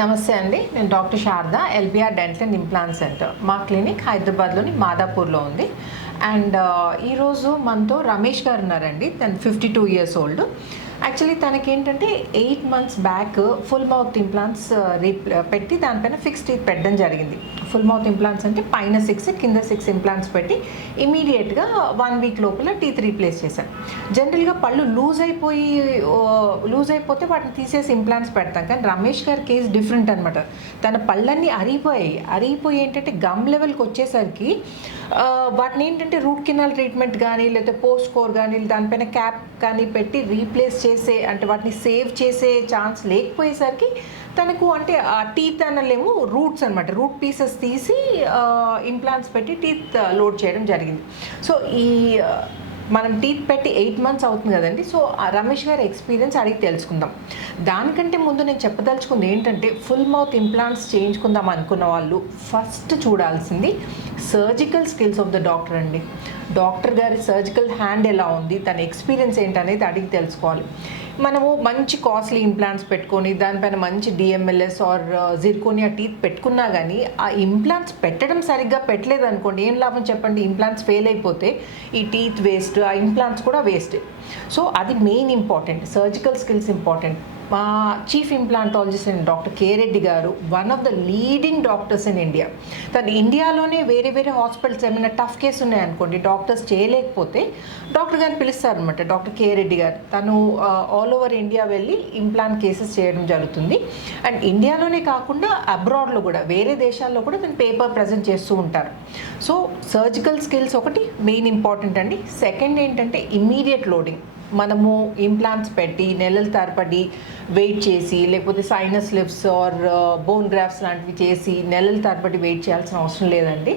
నమస్తే అండి. నేను doctor Sharada, LBR dental and implant centre. మా క్లినిక్ హైదరాబాద్లోని మాదాపూర్లో ఉంది. అండ్ ఈరోజు మనతో రమేష్ గారు ఉన్నారండి. తను 52 years ఓల్డ్. యాక్చువల్లీ తనకి ఏంటంటే 8 months back full mouth implants పెట్టి దానిపైన ఫిక్స్ టీత్ పెట్టడం జరిగింది. ఫుల్ మౌత్ ఇంప్లాంట్స్ అంటే పైన 6 కింద 6 ఇంప్లాంట్స్ పెట్టి ఇమీడియట్గా 1 week లోపల టీత్ రీప్లేస్ చేశాను. జనరల్గా పళ్ళు లూజ్ అయిపోతే వాటిని తీసేసి ఇంప్లాంట్స్ పెడతాం. కానీ రమేష్ గారి కేసు డిఫరెంట్ అనమాట. తన పళ్ళన్నీ అరిగిపోయి ఏంటంటే గమ్ లెవెల్కి వచ్చేసరికి వాటిని ఏంటంటే రూట్ కెనాల్ ట్రీట్మెంట్ కానీ లేకపోతే పోస్ట్ కోర్ కానీ దానిపైన క్యాప్ కానీ పెట్టి రీప్లేస్ చేసే అంటే వాటిని సేవ్ చేసే ఛాన్స్ లేకపోయేసరికి తనకు అంటే ఆ టీత్ అనలేము రూట్స్ అనమాట, రూట్ పీసెస్ తీసి ఇంప్లాంట్స్ పెట్టి టీత్ లోడ్ చేయడం జరిగింది. సో మనం టీత్ పెట్టి 8 months అవుతుంది కదండి. సో రమేష్ గారి ఎక్స్పీరియన్స్ అడిగి తెలుసుకుందాం. దానికంటే ముందు నేను చెప్పదలుచుకుంది ఏంటంటే ఫుల్ మౌత్ ఇంప్లాంట్స్ చేయించుకుందాం అనుకున్న వాళ్ళు ఫస్ట్ చూడాల్సింది surgical skills of the doctor అండి. డాక్టర్ గారి సర్జికల్ హ్యాండ్ ఎలా ఉంది, తన ఎక్స్పీరియన్స్ ఏంటనేది అడిగి తెలుసుకోవాలి. మనము మంచి కాస్ట్లీ ఇంప్లాంట్స్ పెట్టుకొని దానిపైన మంచి డిఎంఎల్ఎస్ ఆర్ జిర్కోనియా టీత్ పెట్టుకున్నా కానీ ఆ ఇంప్లాంట్స్ పెట్టడం సరిగ్గా పెట్టలేదు అనుకోండి, ఏం లాభం చెప్పండి. ఇంప్లాంట్స్ ఫెయిల్ అయిపోతే ఈ టీత్ వేస్ట్, ఆ ఇంప్లాంట్స్ కూడా వేస్ట్. సో అది main important, surgical skills important. మా చీఫ్ ఇంప్లాంటాలజిస్ట్ అయిన డాక్టర్ కే రెడ్డి గారు one of the leading doctors in India. తను ఇండియాలోనే వేరే హాస్పిటల్స్ ఏమైనా టఫ్ కేసు ఉన్నాయనుకోండి, డాక్టర్స్ చేయలేకపోతే డాక్టర్ గారిని పిలుస్తారనమాట. డాక్టర్ కే రెడ్డి గారు తను ఆల్ ఓవర్ ఇండియా వెళ్ళి ఇంప్లాంట్ కేసెస్ చేయడం జరుగుతుంది. అండ్ ఇండియాలోనే కాకుండా అబ్రాడ్లో కూడా వేరే దేశాల్లో కూడా తను పేపర్ ప్రజెంట్ చేస్తూ ఉంటారు. సో సర్జికల్ స్కిల్స్ ఒకటి మెయిన్ ఇంపార్టెంట్ అండి. సెకండ్ ఏంటంటే ఇమ్మీడియట్ లోడింగ్. మనము ఇంప్లాంట్స్ పెట్టి నెలల తరబడి వెయిట్ చేసి లేకపోతే sinus lifts or bone grafts లాంటివి చేసి నెలల తరబడి వెయిట్ చేయాల్సిన అవసరం లేదండి.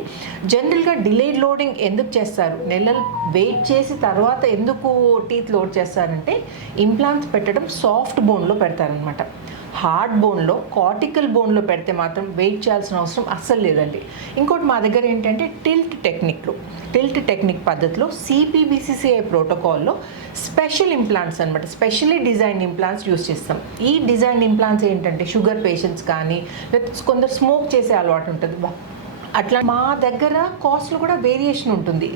జనరల్గా డిలేడ్ లోడింగ్ ఎందుకు చేస్తారు, నెలలు వెయిట్ చేసి తర్వాత ఎందుకు టీత్ లోడ్ చేస్తారంటే ఇంప్లాంట్స్ పెట్టడం సాఫ్ట్ బోన్లో పెడతారనమాట. హార్డ్ బోన్లో కార్టికల్ బోన్లో పెడితే మాత్రం వెయిట్ చేయాల్సిన అవసరం అస్సలు లేదండి. ఇంకోటి మా దగ్గర ఏంటంటే టిల్ట్ టెక్నిక్ పద్ధతిలో సిపిబిసిసిఐ ప్రోటోకాల్లో స్పెషల్ ఇంప్లాంట్స్ అనమాట, స్పెషల్లీ డిజైన్ ఇంప్లాంట్స్ యూస్ చేస్తాం. ఈ డిజైన్ ఇంప్లాంట్స్ ఏంటంటే షుగర్ పేషెంట్స్ కానీ లేకపోతే కొందరు స్మోక్ చేసే అలవాటు ఉంటుంది, అట్లా మా దగ్గర కాస్ట్లో కూడా వేరియేషన్ ఉంటుంది.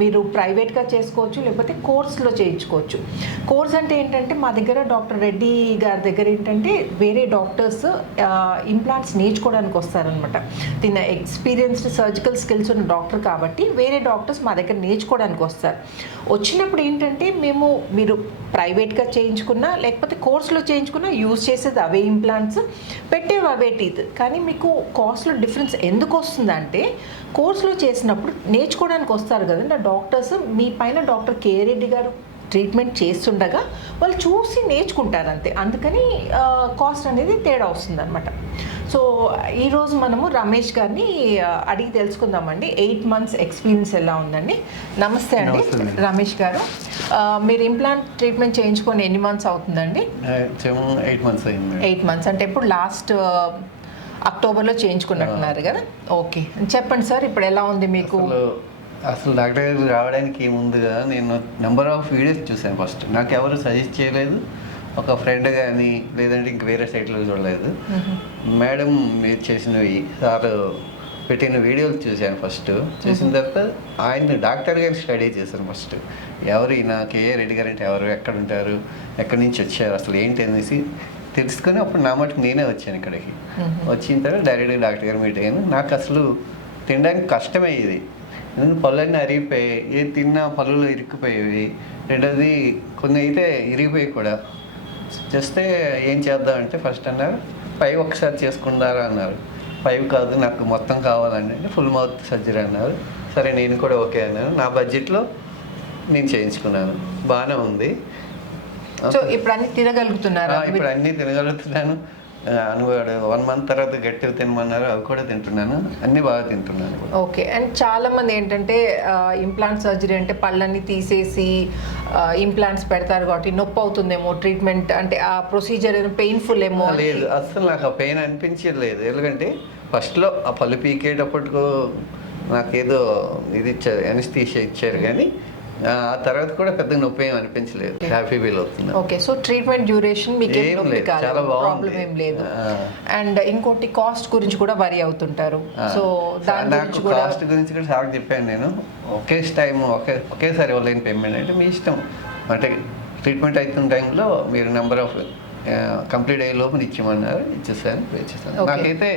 మీరు ప్రైవేట్గా చేసుకోవచ్చు లేకపోతే కోర్స్లో చేయించుకోవచ్చు. కోర్స్ అంటే ఏంటంటే మా దగ్గర డాక్టర్ రెడ్డి గారి దగ్గర ఏంటంటే వేరే డాక్టర్స్ ఇంప్లాంట్స్ నేర్చుకోవడానికి వస్తారనమాట. తిన్న ఎక్స్పీరియన్స్డ్ సర్జికల్ స్కిల్స్ ఉన్న డాక్టర్ కాబట్టి వేరే డాక్టర్స్ మా దగ్గర నేర్చుకోవడానికి వస్తారు. వచ్చినప్పుడు ఏంటంటే మీరు ప్రైవేట్గా చేయించుకున్నా లేకపోతే కోర్స్లో చేయించుకున్నా యూజ్ చేసేది అవే ఇంప్లాంట్స్, పెట్టేవి అవే టీత్. కానీ మీకు కాస్ట్లో డిఫరెన్స్ ఎందుకు వస్తుందంటే కోర్స్లో చేసినప్పుడు నేర్చుకోవడానికి వస్తారు కదండి ఆ డాక్టర్స్. మీ పైన డాక్టర్ కే రెడ్డి గారు ట్రీట్మెంట్ చేస్తుండగా వాళ్ళు చూసి నేర్చుకుంటారు అంతే. అందుకని కాస్ట్ అనేది తేడా వస్తుంది అనమాట. సో ఈరోజు మనము రమేష్ గారిని అడిగి తెలుసుకుందామండి. 8 months ఎక్స్పీరియన్స్ ఎలా ఉందండి. నమస్తే అండి రమేష్ గారు. మీరు ఇంప్లాంట్ ట్రీట్మెంట్ చేయించుకొని ఎన్ని months అవుతుందండి? 8 months అయింది. 8 months అంటే ఇప్పుడు లాస్ట్ అక్టోబర్లో చేయించుకున్నట్టున్నారు కదా. ఓకే, చెప్పండి సార్, ఇప్పుడు ఎలా ఉంది మీకు? అసలు డాక్టర్ గారికి రావడానికి ముందుగా నేను నెంబర్ ఆఫ్ వీడియోస్ చూశాను. ఫస్ట్ నాకు ఎవరు సజెస్ట్ చేయలేదు, ఒక ఫ్రెండ్ కానీ లేదంటే ఇంక వేరే సైట్లో చూడలేదు. మేడం మీరు చేసినవి సార్ పెట్టిన వీడియోలు చూశాను. ఫస్ట్ చూసిన తర్వాత ఆయన డాక్టర్ గారిని స్టడీ చేశాను. ఫస్ట్ ఎవరు ఈయన కే రెడ్డి గారు అంటే ఎవరు, ఎక్కడ ఉంటారు, ఎక్కడి నుంచి వచ్చారు, అసలు ఏంటి అనేసి తెలుసుకొని అప్పుడు నా మటుకు నేనే వచ్చాను ఇక్కడికి. వచ్చిన తర్వాత డైరెక్ట్గా డాక్టర్ గారు మీట్ అయ్యాను. నాకు అసలు తినడానికి కష్టమయ్యేది, ఎందుకంటే పళ్ళన్నీ అరిగిపోయాయి, ఏది తిన్నా పళ్ళులో ఇరుక్కుపోయేవి. రెండోది కొన్ని అయితే ఇరిగిపోయి కూడా. చేస్తే ఏం చేద్దామంటే ఫస్ట్ అన్నారు 5 ఒకసారి చేసుకున్నారా అన్నారు. 5 కాదు నాకు మొత్తం కావాలండి అంటే ఫుల్ మౌత్ సర్జరీ అన్నారు. సరే నేను కూడా ఓకే అన్నాను. నా బడ్జెట్లో నేను చేయించుకున్నాను, బాగానే ఉంది. సో ఇప్పుడు అన్ని తినగలుగుతున్నారా? ఇప్పుడు అన్నీ తినగలుగుతున్నాను. 1 month తర్వాత గట్టిగా తినమన్నారు, అవి కూడా తింటున్నాను, అన్నీ బాగా తింటున్నాను. ఓకే. అండ్ చాలామంది ఏంటంటే ఇంప్లాంట్ సర్జరీ అంటే పళ్ళన్నీ తీసేసి ఇంప్లాంట్స్ పెడతారు కాబట్టి నొప్పి అవుతుందేమో ట్రీట్మెంట్, అంటే ఆ ప్రొసీజర్ ఏమో పెయిన్ఫుల్ ఏమో. లేదు, అసలు నాకు ఆ పెయిన్ అనిపించలేదు. ఎందుకంటే ఫస్ట్లో ఆ పళ్ళు పీకేటప్పటికో నాకేదో ఇది ఇచ్చారు, ఎనస్థీషియా ఇచ్చారు. కానీ ఆ తర్వాత కూడా పెద్దగా నొప్పి ఏం అనిపించలేదు, హ్యాపీ ఫీల్ అవుతుంది. ఓకే, సో ట్రీట్మెంట్ డ్యూరేషన్ మీకు ఏం లేదు, చాలా ప్రాబ్లం ఏం లేదు. అండ్ ఇంకోటి కాస్ట్ గురించి కూడా వరి అవుతుంటారు, సో దాని గురించి కూడా కాస్ట్ గురించి కూడా సార్ చెప్పాను నేను. ఒకేసారి ఇవ్వలేని పేమెంట్ అంటే మీ ఇష్టం, అంటే ట్రీట్మెంట్ అవుతున్న టైంలో మీరు నెంబర్ ఆఫ్ కంప్లీట్ అయ్యే లోపు ఇచ్చేమన్నారు, ఇచ్చేసాను, పే చేశాను. నాకైతే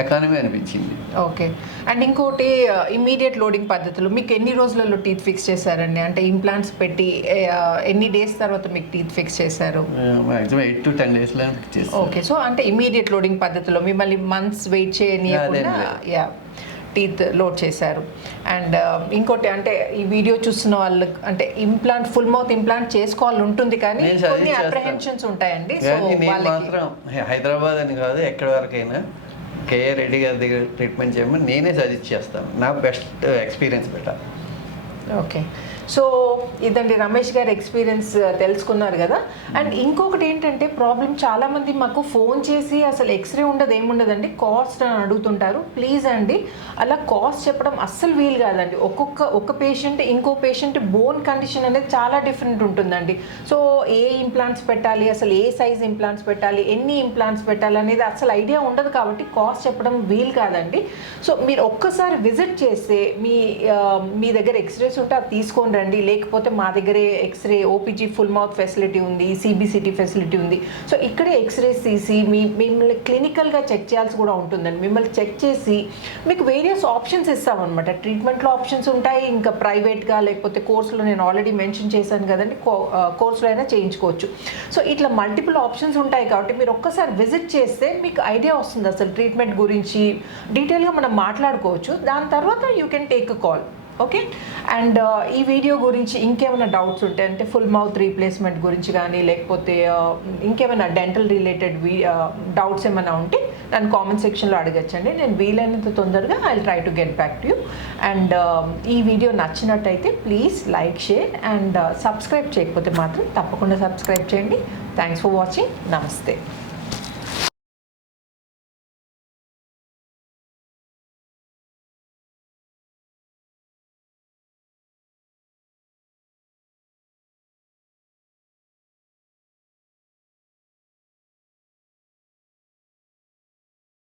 ఎకానమీ అనిపించింది. ఓకే, అండ్ ఇంకోటి ఇమీడియట్ లోడింగ్ పద్ధతులు మీకు ఎన్ని రోజులలో టీత్ ఫిక్స్ చేశారండి? అంటే ఇంప్లాంట్స్ పెట్టి ఎన్ని డేస్ తర్వాత మీకు టీత్ ఫిక్స్ చేశారు? మాక్సిమం 8 to 10 days లో ఫిక్స్ చేశాను. ఓకే, సో అంటే ఇమీడియట్ లోడింగ్ పద్ధతిలో మిమ్మల్ని మంత్స్ వెయిట్ చేయనియకుండా టీత్ లోడ్ చేశారు. అండ్ ఇంకోటి అంటే ఈ వీడియో చూస్తున్న వాళ్ళు అంటే ఇంప్లాంట్ ఫుల్ మౌత్ ఇంప్లాంట్ చేసుకోవాలని ఉంటుంది, కానీ కొన్ని అప్రహెన్షన్స్ ఉంటాయండి. సో మాత్రం హైదరాబాద్ అని కాదు, ఎక్కడి వరకైనా కేఏ రెడ్డి గారి దగ్గర ట్రీట్మెంట్ చేయమని నేనే సజెస్ట్ చేస్తాను, నా బెస్ట్ ఎక్స్పీరియన్స్ పెట్టాలి. ఓకే, సో ఇదండి రమేష్ గారి ఎక్స్పీరియన్స్ తెలుసుకున్నారు కదా. అండ్ ఇంకొకటి ఏంటంటే ప్రాబ్లం, చాలామంది మాకు ఫోన్ చేసి అసలు ఎక్స్రే ఉండదు ఏముండదండి, కాస్ట్ అని అడుగుతుంటారు. ప్లీజ్ అండి, అలా కాస్ట్ చెప్పడం అస్సలు వీలు కాదండి. ఒక్క పేషెంట్ ఇంకో పేషెంట్ బోన్ కండిషన్ అనేది చాలా డిఫరెంట్ ఉంటుందండి. సో ఏ ఇంప్లాంట్స్ పెట్టాలి, అసలు ఏ సైజ్ ఇంప్లాంట్స్ పెట్టాలి, ఎన్ని ఇంప్లాంట్స్ పెట్టాలి అనేది అసలు ఐడియా ఉండదు, కాబట్టి కాస్ట్ చెప్పడం వీలు కాదండి. సో మీరు ఒక్కసారి విజిట్ చేస్తే మీ దగ్గర ఎక్స్రేస్ ఉంటే అది తీసుకొని రండి, లేకపోతే మా దగ్గరే x-ray OPG full mouth facility ఉంది, సిబిసిటీ ఫెసిలిటీ ఉంది. సో ఇక్కడే ఎక్స్రేస్ తీసి మిమ్మల్ని క్లినికల్గా చెక్ చేయాల్సి కూడా ఉంటుందండి. మిమ్మల్ని చెక్ చేసి మీకు వేరియస్ ఆప్షన్స్ ఇస్తామన్నమాట. ట్రీట్మెంట్లో ఆప్షన్స్ ఉంటాయి, ఇంకా ప్రైవేట్గా లేకపోతే కోర్సులో నేను ఆల్రెడీ మెన్షన్ చేశాను కదండి, కోర్సులో అయినా చేయించుకోవచ్చు. సో ఇట్లా మల్టిపుల్ ఆప్షన్స్ ఉంటాయి, కాబట్టి మీరు ఒక్కసారి విజిట్ చేస్తే మీకు ఐడియా వస్తుంది అసలు ట్రీట్మెంట్ గురించి డీటెయిల్గా మనం మాట్లాడుకోవచ్చు. దాని తర్వాత you can take a call. Okay, and ఈ వీడియో గురించి ఇంకేమైనా డౌట్స్ ఉంటాయి అంటే ఫుల్ మౌత్ రీప్లేస్మెంట్ గురించి కానీ, లేకపోతే ఇంకేమైనా డెంటల్ రిలేటెడ్ డౌట్స్ ఏమైనా ఉంటే నన్ను కామెంట్ సెక్షన్లో అడగచ్చండి. నేను వీలైనంత తొందరగా I try to get back to you. And ఈ వీడియో నచ్చినట్టయితే please like, share and subscribe చేయకపోతే మాత్రం తప్పకుండా సబ్స్క్రైబ్ చేయండి. Thanks for watching. నమస్తే.